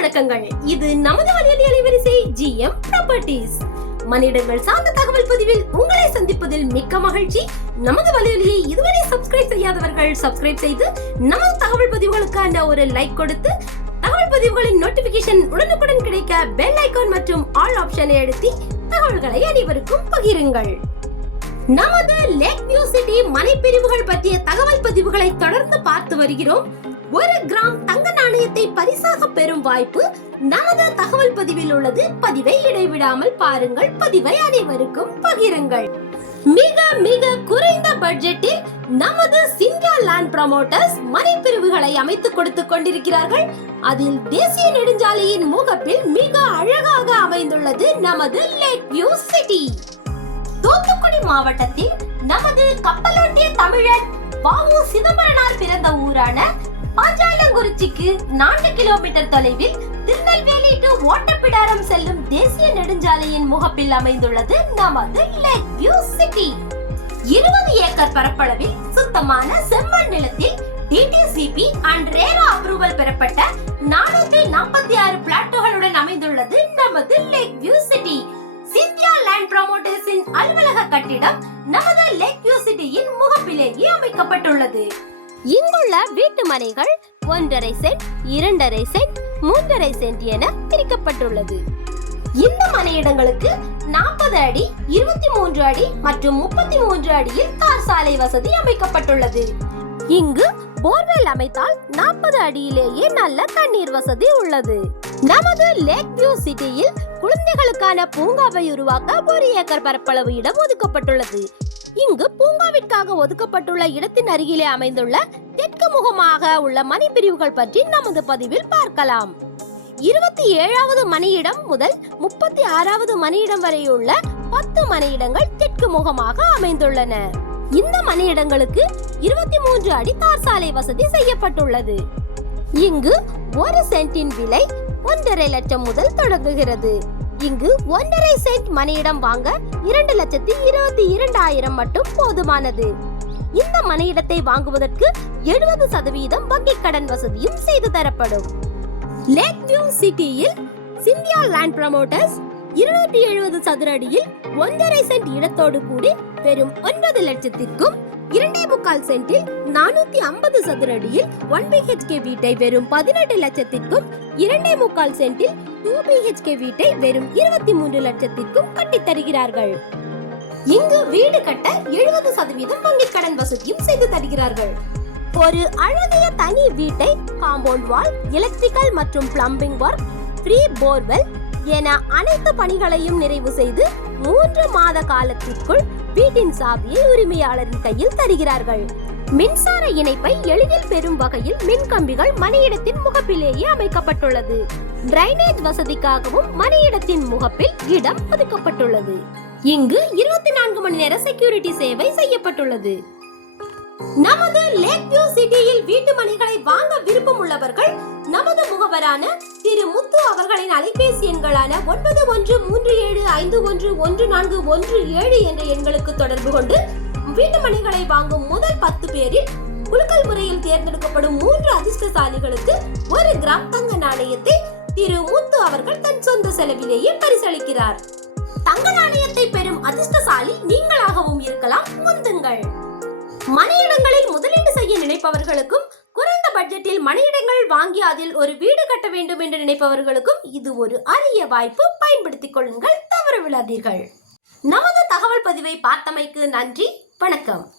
வணக்கங்கள். இது நமது வலையொலி அலைவரிசை ஜிஎம் ப்ராப்பர்ட்டிஸ் மனிதர்கள் சார்ந்த தகவல் பதிவில் உங்களை சந்திப்பதில் மிக்க மகிழ்ச்சி. நமது வலையொலியை இதுவரை சப்ஸ்கிரைப் செய்யாதவர்கள் சப்ஸ்கிரைப் செய்து நமது தகவல் பதிவுகளுக்கான ஒரு லைக் கொடுத்து தகவல் பதிவுகளின் நோட்டிபிகேஷன் உடனுக்குடன் கிடைக்க பெல் ஐகான் மற்றும் ஆல் ஆப்ஷனை அழுத்தி தகவல்களை அனைவருக்கும் பகிருங்கள். நமது லேக் வியூ சிட்டி மனை பிரிவுகள் பற்றிய தகவல் பதிவுகளை தொடர்ந்து பார்த்து வருகிறோம். ஒரு கிராம் தங்க நாணயத்தை பரிசாக பெறும் வாய்ப்பு நமது தகவல் பதிவில் உள்ளது. பதிவை இடைவிடாமல் பாருங்கள். பதிவை அனைவருக்கும் பகிருங்கள். மிக மிக குறைந்த பட்ஜெட்டில் நமது சிங்கா லேண்ட் ப்ரமோட்டர்ஸ் மனை பிரிவுகளை அமைத்துக் கொடுத்துக் கொண்டிருக்கிறார்கள். அதில் தேசிய நெடுஞ்சாலையின் முகப்பில் மிக அழகாக அமைந்துள்ளது நமது லேக் வியூ சிட்டி தூத்துக்குடி மாவட்டத்தில் நமது கப்பலோட்டிய தமிழர் வாவு சிதம்பரனார் பிறந்த ஊரான பாஞ்சாலங்குறிச்சிக்கு நான்கு கிலோமீட்டர் தொலைவில் திருநெல்வேலி டு ஓட்டப்பிடாரம் செல்லும் தேசிய நெடுஞ்சாலையின் முகப்பில் அமைந்துள்ளது நமது லேக் வியூ சிட்டி இருபது ஏக்கர் பரப்பளவில் சுத்தமான செம்மண் நிலத்தில் டிடிசிபி அண்ட் ரேரா அப்ரூவல் பெறப்பட்ட நானூத்தி நாற்பத்தி ஆறு பிளாட்டுகளுடன் அமைந்துள்ளது நமது lake view city Cynthia land ப்ரமோட்டர்ஸின் அலுவலக கட்டிடம் நமது லேக் வியூ சிட்டியின் முகப்பிலேயே அமைக்கப்பட்டுள்ளது. இங்குள்ள வீட்டு மனைகள் ஒன்றரை சென்ட் இரண்டரை சென்ட் மூன்றரை சென்ட் என பிரிக்கப்பட்டுள்ளது. இந்த மனையிடங்களுக்கு நாற்பது அடி இருபத்தி மூன்று அடி மற்றும் முப்பத்தி மூன்று அடியில் தார் சாலை வசதி அமைக்கப்பட்டுள்ளது. இங்கு போர்வெல் அமைத்தால் நாற்பது அடியிலேயே நல்ல தண்ணீர் வசதி உள்ளது. நமது லேக் வியூ சிட்டியில் குழந்தைகளுக்கான பூங்காவை உருவாக்க ஒரு ஏக்கர் பரப்பளவு இடம் ஒதுக்கப்பட்டுள்ளது. இங்கு பூங்காவிற்காக ஒதுக்கப்பட்டுள்ள இடத்தின் அருகிலே அமைந்துள்ள தெற்கு முகமாக உள்ள மணி பிரிவுகள் பற்றி நமது பதிவில் பார்க்கலாம். இருபத்தி ஏழாவது மணியிடம் முதல் முப்பத்தி ஆறாவது மணியிடம் வரையுள்ள பத்து மணியிடங்கள் தெற்கு முகமாக அமைந்துள்ளன. இந்த மணியிடங்களுக்கு இருபத்தி மூன்று அடி தார் சாலை வசதி செய்யப்பட்டுள்ளது. இங்கு ஒரு சென்டின் விலை ஒன்றரை லட்சம் முதல் தொடங்குகிறது. இங்கு ஒன்றரை சென்ட் மனையிடம் வாங்க இரண்டு லட்சத்தி இருபத்தி இரண்டாயிரம் மட்டும் போதுமானது. இந்த மனையிடத்தை வாங்குவதற்கு எழுபது சதவீதம் வங்கிக் கடன் வசதியும் செய்து தரப்படும். லேக் வியூ சிட்டியில் சிந்தியா லேண்ட் ப்ரமோட்டர்ஸ் இருநூற்றி எழுபது சதுர அடியில் ஒன்றரை சென்ட் இடத்தோடு கூடி வெறும் ஒன்பது லட்சத்திற்கும் இரண்டே முக்கால் சென்டில் நானூத்தி ஐம்பது சதுர அடியில் ஒன் பிஹெச்கே வீட்டை வெறும் பதினெட்டு லட்சத்திற்கும் இரண்டே முக்கால் சென்டில் டூ பிஹெச்கே வீட்டை வெறும் இருபத்தி மூன்று லட்சத்திற்கும் கட்டித் தருகிறார்கள். இங்கு வீடு கட்ட எழுபது சதவீதம் வங்கி கடன் வசதியும் செய்து தருகிறார்கள். ஒரு அழகிய தனி வீட்டை காம்பவுண்ட் வால் எலக்ட்ரிக்கல் மற்றும் பிளம்பிங் ஒர்க் ஃப்ரீ போர்வெல் என அனைத்து பணிகளையும் நிறைவு செய்து மூன்று மாத காலத்திற்குள் வீட்டின் சாவியை உரிமையாளரின் கையில் தருகிறார்கள். மின்சார இணைப்பை எளிதில் பெறும் வகையில் மின் கம்பிகள் முகப்பிலேயே அமைக்கப்பட்டுள்ளது. டிரைனேஜ் வசதிக்காகவும் மணியிடத்தின் முகப்பில் இடம் ஒதுக்கப்பட்டுள்ளது. இங்கு இருபத்தி நான்கு மணி நேர செக்யூரிட்டி சேவை செய்யப்பட்டுள்ளது. நமது லேக் வியூ சிட்டியில் வீட்டு மனைகளை வாங்க விருப்பம் உள்ளவர்கள் நமது முகவரான திரு முத்து அவர்களின் அலைபேசி எண்களான ஒன்பது ஒன்று மூன்று ஏழு ஐந்து ஒன்று ஒன்று நான்கு ஒன்று ஏழு என்ற எண்களுக்கு தொடர்பு கொண்டு வீட்டு மணிகளை வாங்கும் முதல் பத்து பேரில் குலுக்கல் முறையில் தேர்ந்தெடுக்கப்படும் மூன்று அதிர்ஷ்டசாலிகளுக்கு ஒரு கிராம் தங்க நாணயத்தை திரு முத்து அவர்கள் தன் சொந்த செலவிலேயே பரிசளிக்கிறார். தங்க நாணயத்தை பெறும் அதிர்ஷ்டசாலி நீங்களாகவும் இருக்கலாம் முந்துங்கள். மனையிடங்களில் முதலீடு செய்ய நினைப்பவர்களுக்கும் பட்ஜெட்டில் மனையிடங்கள் வாங்கி அதில் ஒரு வீடு கட்ட வேண்டும் என்று நினைப்பவர்களுக்கும் இது ஒரு அரிய வாய்ப்பு. பயன்படுத்திக் கொள்ளுங்கள் தவற விழாதீர்கள் நமது தகவல் பதிவை பார்த்தமைக்கு நன்றி வணக்கம்.